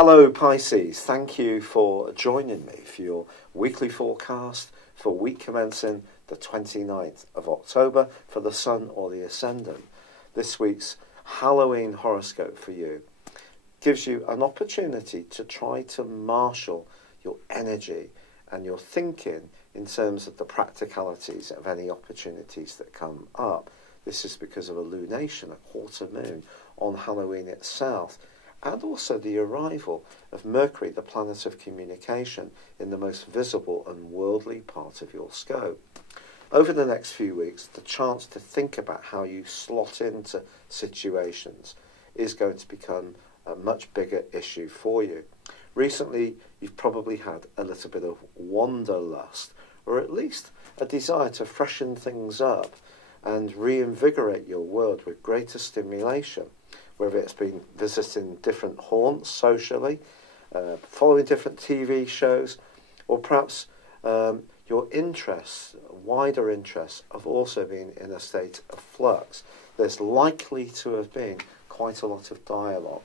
Hello Pisces, thank you for joining me for your weekly forecast for week commencing the 29th of October for the Sun or the Ascendant. This week's Halloween horoscope for you gives you an opportunity to try to marshal your energy and your thinking in terms of the practicalities of any opportunities that come up. This is because of a lunation, a quarter moon on Halloween itself, and also the arrival of Mercury, the planet of communication, in the most visible and worldly part of your scope. Over the next few weeks, the chance to think about how you slot into situations is going to become a much bigger issue for you. Recently, you've probably had a little bit of wanderlust, or at least a desire to freshen things up and reinvigorate your world with greater stimulation, whether it's been visiting different haunts socially, following different TV shows, or perhaps your interests, wider interests, have also been in a state of flux. There's likely to have been quite a lot of dialogue,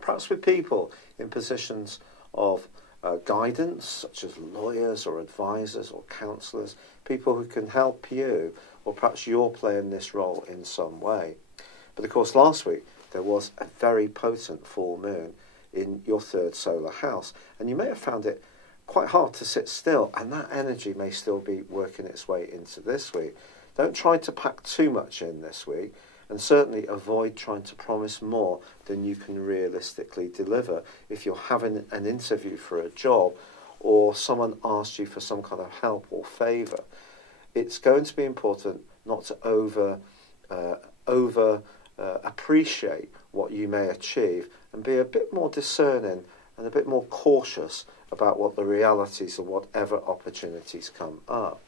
perhaps with people in positions of guidance, such as lawyers or advisors or counsellors, people who can help you, or perhaps you're playing this role in some way. But of course, last week there was a very potent full moon in your third solar house, and you may have found it quite hard to sit still, and that energy may still be working its way into this week. Don't try to pack too much in this week, and certainly avoid trying to promise more than you can realistically deliver. If you're having an interview for a job, or someone asks you for some kind of help or favour, it's going to be important not to appreciate what you may achieve, and be a bit more discerning and a bit more cautious about what the realities of whatever opportunities come up.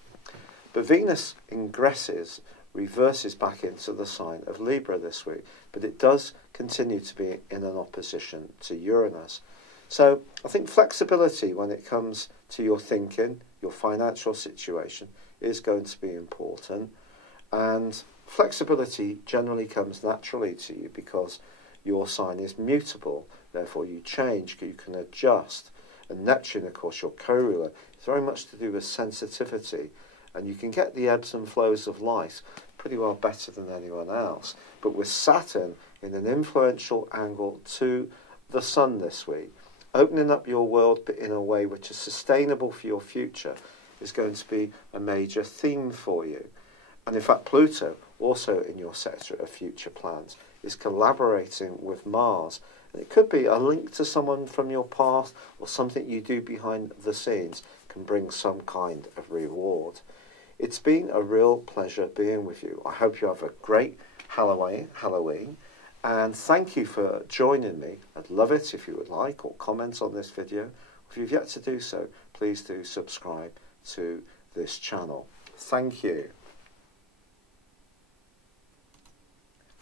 But Venus reverses back into the sign of Libra this week, but it does continue to be in an opposition to Uranus. So I think flexibility when it comes to your thinking, your financial situation, is going to be important. And flexibility generally comes naturally to you because your sign is mutable, therefore you change, you can adjust. And Neptune, of course, your co-ruler, is very much to do with sensitivity, and you can get the ebbs and flows of life pretty well better than anyone else. But with Saturn in an influential angle to the Sun this week, opening up your world but in a way which is sustainable for your future is going to be a major theme for you. And in fact, Pluto, also in your sector of future plans, is collaborating with Mars. And it could be a link to someone from your past, or something you do behind the scenes can bring some kind of reward. It's been a real pleasure being with you. I hope you have a great Halloween, and thank you for joining me. I'd love it if you would like or comment on this video. If you've yet to do so, please do subscribe to this channel. Thank you.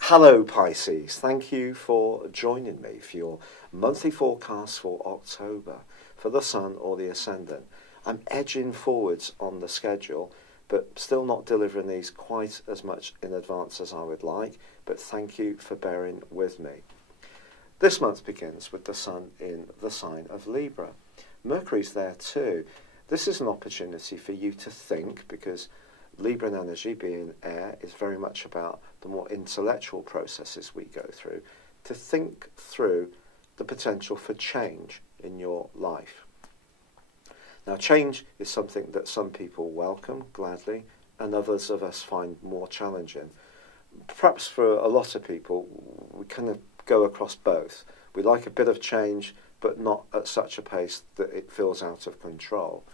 Hello Pisces, thank you for joining me for your monthly forecast for October for the Sun or the Ascendant. I'm edging forwards on the schedule, but still not delivering these quite as much in advance as I would like, but thank you for bearing with me. This month begins with the Sun in the sign of Libra. Mercury's there too. This is an opportunity for you to think, because Libran energy, being air, is very much about the more intellectual processes we go through, to think through the potential for change in your life. Now, change is something that some people welcome gladly, and others of us find more challenging. Perhaps for a lot of people, we kind of go across both. We like a bit of change, but not at such a pace that it feels out of control.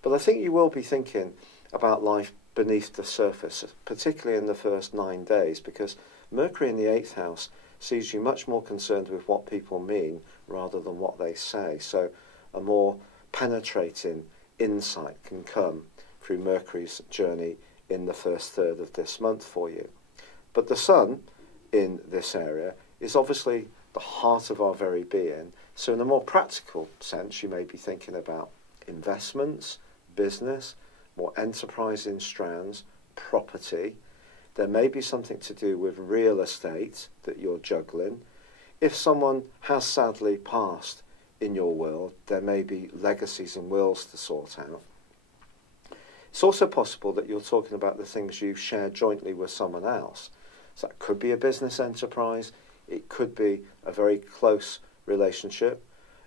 But I think you will be thinking about life beneath the surface, particularly in the first 9 days, because Mercury in the 8th house sees you much more concerned with what people mean rather than what they say. So a more penetrating insight can come through Mercury's journey in the first third of this month for you. But the Sun in this area is obviously the heart of our very being. So in a more practical sense, you may be thinking about investments, business, more enterprising strands, property. There may be something to do with real estate that you're juggling. if someone has sadly passed in your world, there may be legacies and wills to sort out. It's also possible that you're talking about the things you share jointly with someone else. So that could be a business enterprise, it could be a very close relationship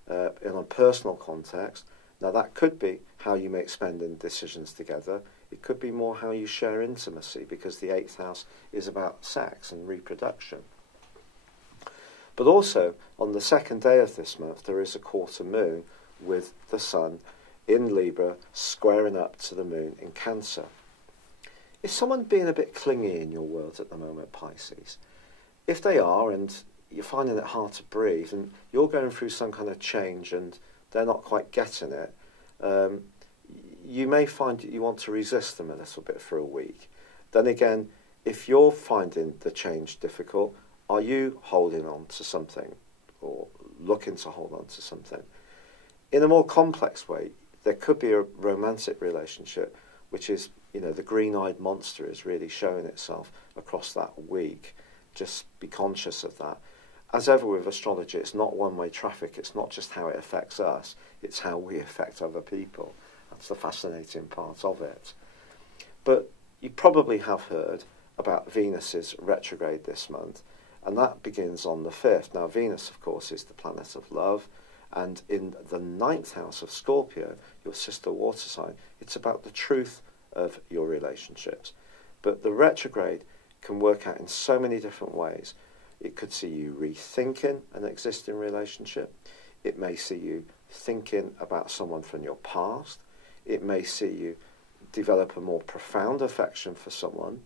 in a personal context. Now that could be how you make spending decisions together. It could be more how you share intimacy, because the 8th house is about sex and reproduction. But also, on the 2nd day of this month, there is a quarter moon with the sun in Libra squaring up to the moon in Cancer. Is someone being a bit clingy in your world at the moment, Pisces? If they are, and you're finding it hard to breathe, and you're going through some kind of change and they're not quite getting it, you may find that you want to resist them a little bit for a week. Then again, if you're finding the change difficult, are you holding on to something or looking to hold on to something? In a more complex way, there could be a romantic relationship, which is, the green-eyed monster is really showing itself across that week. Just be conscious of that. As ever with astrology, it's not one-way traffic. It's not just how it affects us, it's how we affect other people. That's the fascinating part of it. But you probably have heard about Venus's retrograde this month, and that begins on the 5th. Now, Venus, of course, is the planet of love, and in the 9th house of Scorpio, your sister water sign, it's about the truth of your relationships. But the retrograde can work out in so many different ways. It could see you rethinking an existing relationship. It may see you thinking about someone from your past. It may see you develop a more profound affection for someone,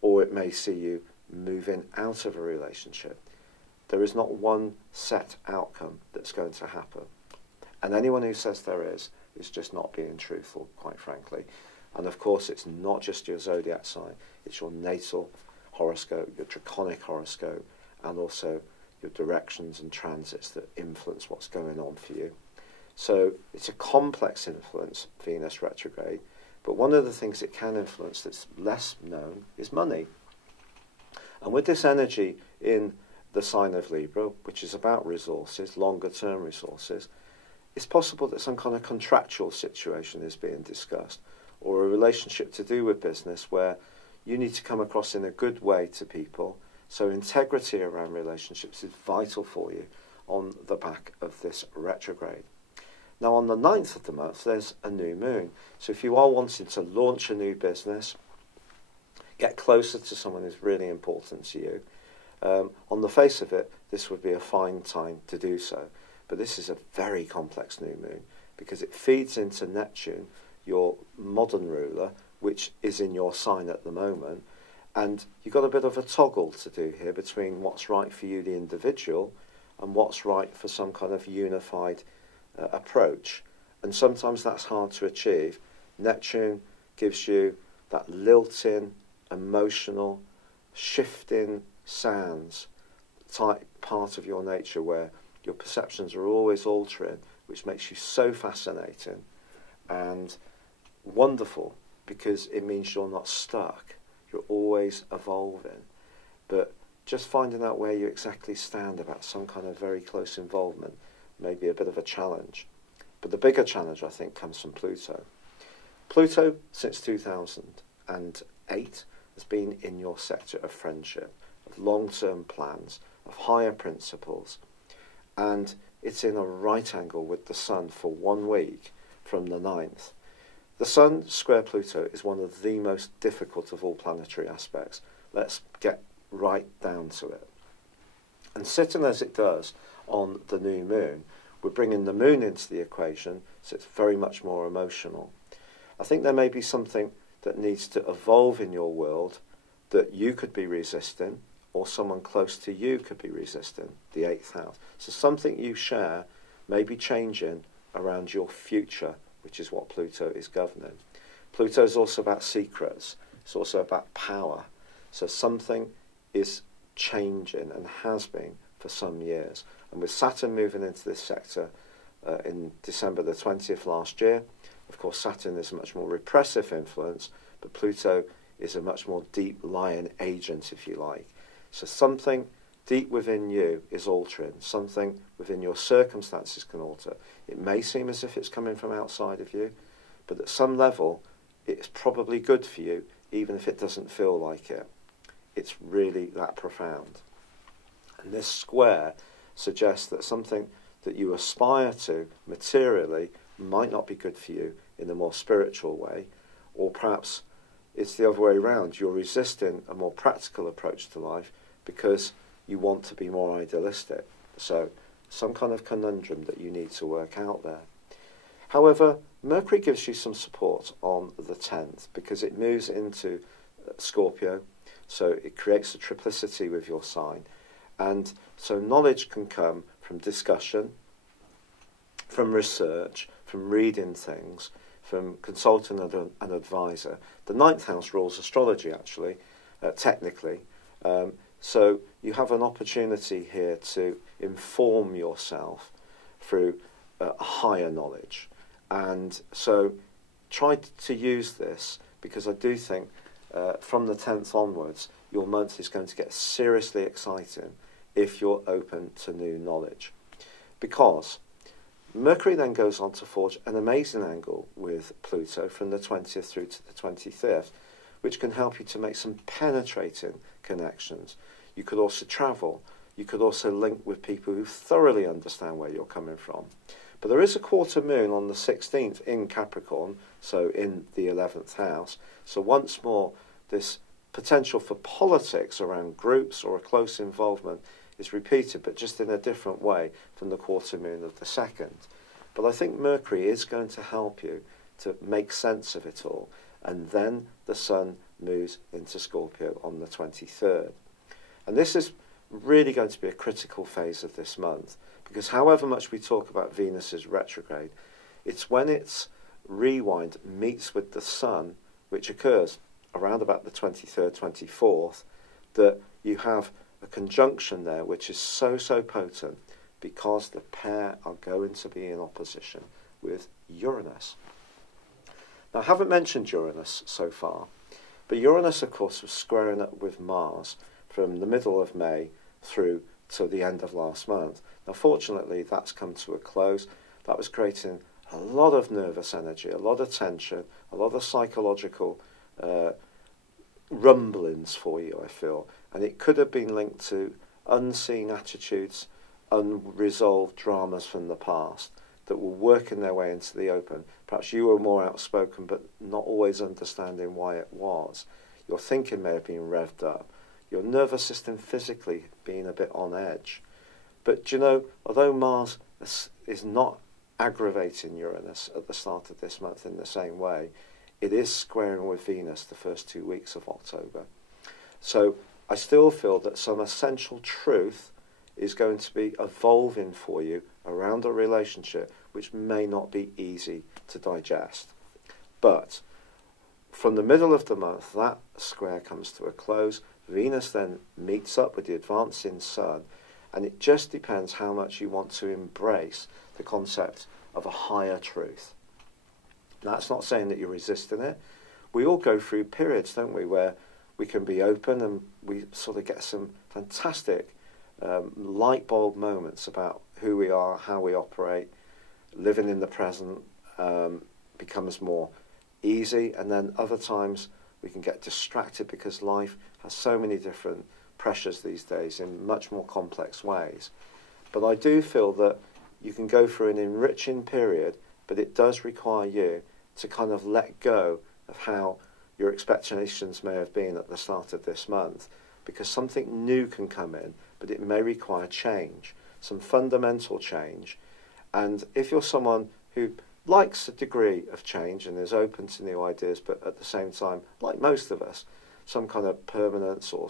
or it may see you moving out of a relationship. There is not one set outcome that's going to happen. And anyone who says there is just not being truthful, quite frankly. And of course, it's not just your zodiac sign, it's your natal horoscope, your draconic horoscope, and also your directions and transits that influence what's going on for you. So it's a complex influence, Venus retrograde, but one of the things it can influence that's less known is money. And with this energy in the sign of Libra, which is about resources, longer term resources, it's possible that some kind of contractual situation is being discussed, or a relationship to do with business where you need to come across in a good way to people. So integrity around relationships is vital for you on the back of this retrograde. Now on the 9th of the month, there's a new moon. So if you are wanting to launch a new business, get closer to someone who's really important to you, on the face of it, this would be a fine time to do so. But this is a very complex new moon because it feeds into Neptune, your modern ruler, which is in your sign at the moment. And you've got a bit of a toggle to do here between what's right for you, the individual, and what's right for some kind of unified approach. And sometimes that's hard to achieve. Neptune gives you that lilting, emotional, shifting sands type part of your nature where your perceptions are always altering, which makes you so fascinating and wonderful because it means you're not stuck. You're always evolving. But just finding out where you exactly stand about some kind of very close involvement may be a bit of a challenge. But the bigger challenge, I think, comes from Pluto. Pluto, since 2008, has been in your sector of friendship, of long-term plans, of higher principles. And it's in a right angle with the Sun for 1 week from the 9th. The Sun square Pluto is one of the most difficult of all planetary aspects. Let's get right down to it. And sitting as it does on the new moon, we're bringing the moon into the equation, so it's very much more emotional. I think there may be something that needs to evolve in your world that you could be resisting, or someone close to you could be resisting, the 8th house. So something you share may be changing around your future, which is what Pluto is governing. Pluto is also about secrets. It's also about power. So something is changing and has been for some years. And with Saturn moving into this sector in December the 20th last year, of course Saturn is a much more repressive influence, but Pluto is a much more deep lying agent, if you like. So something deep within you is altering. Something within your circumstances can alter. It may seem as if it's coming from outside of you, but at some level, it's probably good for you, even if it doesn't feel like it. It's really that profound. And this square suggests that something that you aspire to materially might not be good for you in a more spiritual way, or perhaps it's the other way around. You're resisting a more practical approach to life because you want to be more idealistic. So some kind of conundrum that you need to work out there. However, Mercury gives you some support on the 10th because it moves into Scorpio, so it creates a triplicity with your sign. And so knowledge can come from discussion, from research, from reading things, from consulting an advisor. The 9th house rules astrology, actually, technically. So you have an opportunity here to inform yourself through a higher knowledge. And so try to use this, because I do think from the 10th onwards, your month is going to get seriously exciting if you're open to new knowledge. Because Mercury then goes on to forge an amazing angle with Pluto from the 20th through to the 25th, which can help you to make some penetrating connections. You could also travel. You could also link with people who thoroughly understand where you're coming from. But there is a quarter moon on the 16th in Capricorn, so in the 11th house. So once more, this potential for politics around groups or a close involvement is repeated, but just in a different way from the quarter moon of the 2nd. But I think Mercury is going to help you to make sense of it all. And then the Sun moves into Scorpio on the 23rd. And this is really going to be a critical phase of this month, because however much we talk about Venus's retrograde, it's when its rewind meets with the Sun, which occurs around about the 23rd, 24th, that you have a conjunction there which is so potent, because the pair are going to be in opposition with Uranus. Now, I haven't mentioned Uranus so far, but Uranus, of course, was squaring up with Mars from the middle of May through to the end of last month. Now, fortunately, that's come to a close. That was creating a lot of nervous energy, a lot of tension, a lot of psychological rumblings for you, I feel. And it could have been linked to unseen attitudes, unresolved dramas from the past that were working their way into the open. Perhaps you were more outspoken, but not always understanding why it was. Your thinking may have been revved up. Your nervous system physically being a bit on edge. But, you know, although Mars is not aggravating Uranus at the start of this month in the same way, it is squaring with Venus the first 2 weeks of October. So I still feel that some essential truth is going to be evolving for you around a relationship which may not be easy to digest. But from the middle of the month, that square comes to a close. Venus then meets up with the advancing Sun, and it just depends how much you want to embrace the concept of a higher truth. That's not saying that you're resisting it. We all go through periods, don't we, where we can be open and we sort of get some fantastic light bulb moments about who we are, how we operate. Living in the present becomes more easy, and then other times we can get distracted because life has so many different pressures these days in much more complex ways. But I do feel that you can go through an enriching period, but it does require you to kind of let go of how your expectations may have been at the start of this month, because something new can come in, but it may require change, some fundamental change. And if you're someone who likes a degree of change and is open to new ideas, but at the same time, like most of us, some kind of permanence or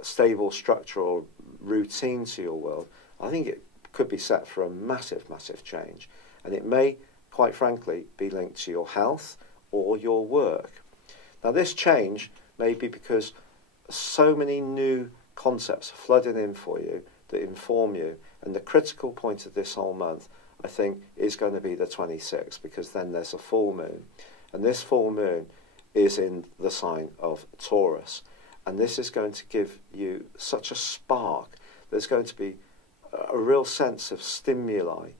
stable structure or routine to your world, I think it could be set for a massive change. And it may, quite frankly, be linked to your health or your work. Now, this change may be because so many new concepts are flooding in for you that inform you, and the critical point of this whole month, I think, is going to be the 26th, because then there's a full moon, and this full moon is in the sign of Taurus, and this is going to give you such a spark there's going to be a real sense of stimuli.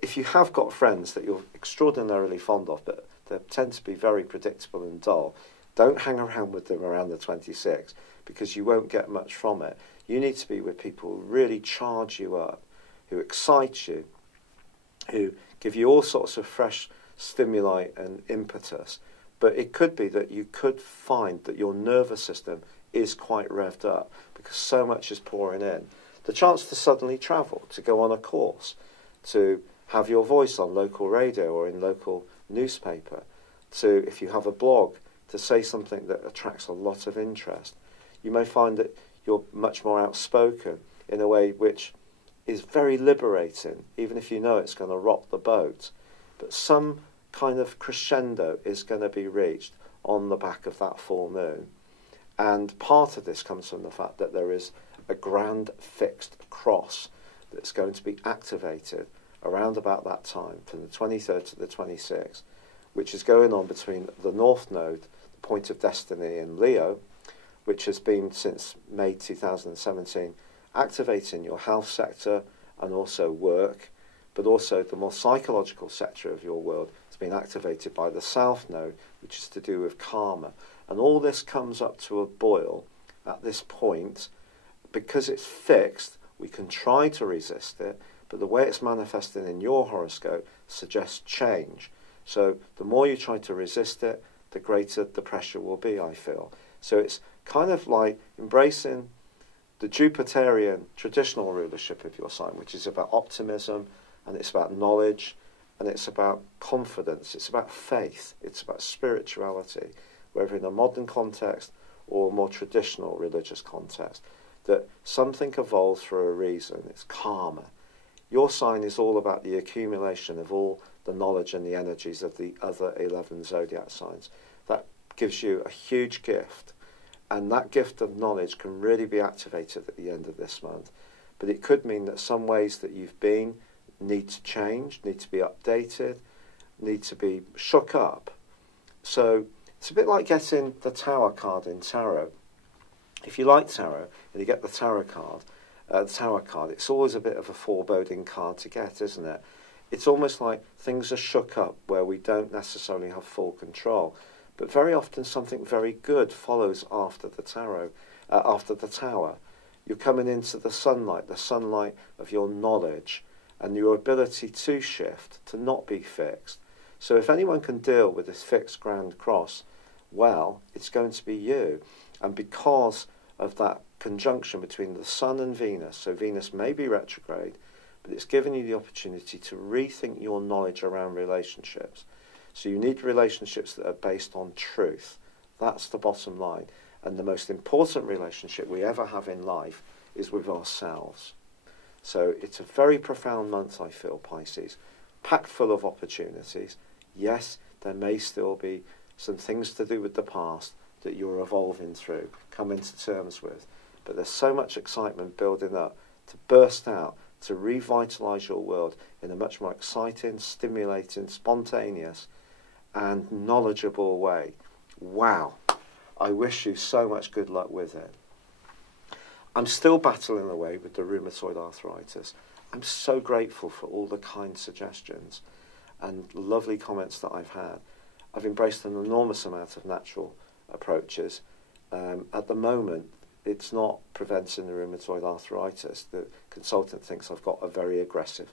If you have got friends that you're extraordinarily fond of, but they tend to be very predictable and dull, don't hang around with them around the 26th, because you won't get much from it. You need to be with people who really charge you up, who excite you, who give you all sorts of fresh stimuli and impetus. But it could be that you could find that your nervous system is quite revved up because so much is pouring in. The chance to suddenly travel, to go on a course, to have your voice on local radio or in local newspaper, to, if you have a blog, to say something that attracts a lot of interest. You may find that you're much more outspoken in a way which is very liberating, even if you know it's going to rock the boat. But some kind of crescendo is going to be reached on the back of that full moon. And part of this comes from the fact that there is a grand fixed cross that's going to be activated around about that time, from the 23rd to the 26th, which is going on between the North Node, the point of destiny in Leo, which has been since May 2017, activating your health sector and also work, but also the more psychological sector of your world has been activated by the South Node, which is to do with karma. And all this comes up to a boil at this point. Because it's fixed, we can try to resist it, but the way it's manifesting in your horoscope suggests change. So the more you try to resist it, the greater the pressure will be, I feel. So it's kind of like embracing the Jupiterian traditional rulership of your sign, which is about optimism, and it's about knowledge, and it's about confidence, it's about faith, it's about spirituality, whether in a modern context or a more traditional religious context, that something evolves for a reason. It's karma. Your sign is all about the accumulation of all the knowledge and the energies of the other 11 zodiac signs. That gives you a huge gift, and that gift of knowledge can really be activated at the end of this month. But it could mean that some ways that you've been need to change, need to be updated, need to be shook up. So it's a bit like getting the Tower card in tarot. If you like tarot and you get the Tower card, it's always a bit of a foreboding card to get, isn't it? It's almost like things are shook up where we don't necessarily have full control. But very often something very good follows after the tarot, after the Tower. You're coming into the sunlight of your knowledge and your ability to shift, to not be fixed. So if anyone can deal with this fixed grand cross, well, it's going to be you. And because of that conjunction between the Sun and Venus, so Venus may be retrograde, but it's given you the opportunity to rethink your knowledge around relationships. So you need relationships that are based on truth. That's the bottom line. And the most important relationship we ever have in life is with ourselves. So it's a very profound month, I feel, Pisces, packed full of opportunities. Yes, there may still be some things to do with the past that you're evolving through, coming to terms with. But there's so much excitement building up to burst out, to revitalise your world in a much more exciting, stimulating, spontaneous and knowledgeable way. Wow. I wish you so much good luck with it. I'm still battling away with the rheumatoid arthritis. I'm so grateful for all the kind suggestions and lovely comments that I've had. I've embraced an enormous amount of natural approaches. At the moment, it's not preventing the rheumatoid arthritis. The consultant thinks I've got a very aggressive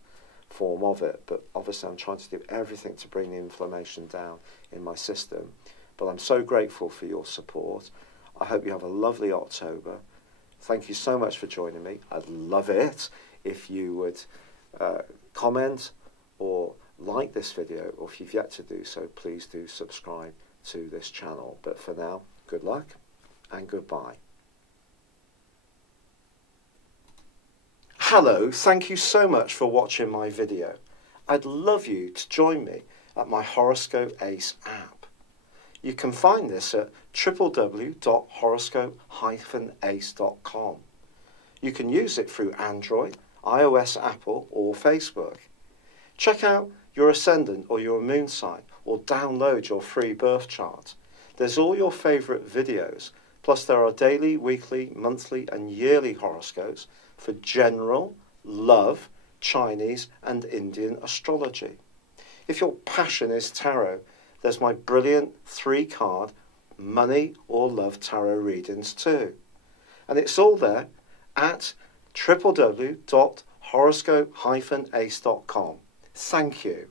form of it, but obviously I'm trying to do everything to bring the inflammation down in my system. But I'm so grateful for your support. I hope you have a lovely October. Thank you so much for joining me. I'd love it if you would comment or like this video, or if you've yet to do so, please do subscribe to this channel. But for now, good luck and goodbye. Hello, thank you so much for watching my video. I'd love you to join me at my Horoscope Ace app. You can find this at www.horoscope-ace.com. You can use it through Android, iOS, Apple or Facebook. Check out your ascendant or your moon sign or download your free birth chart. There's all your favourite videos Plus there are daily, weekly, monthly and yearly horoscopes for general, love, Chinese and Indian astrology. If your passion is tarot, there's my brilliant 3-card money or love tarot readings too. And it's all there at www.horoscope-ace.com. Thank you.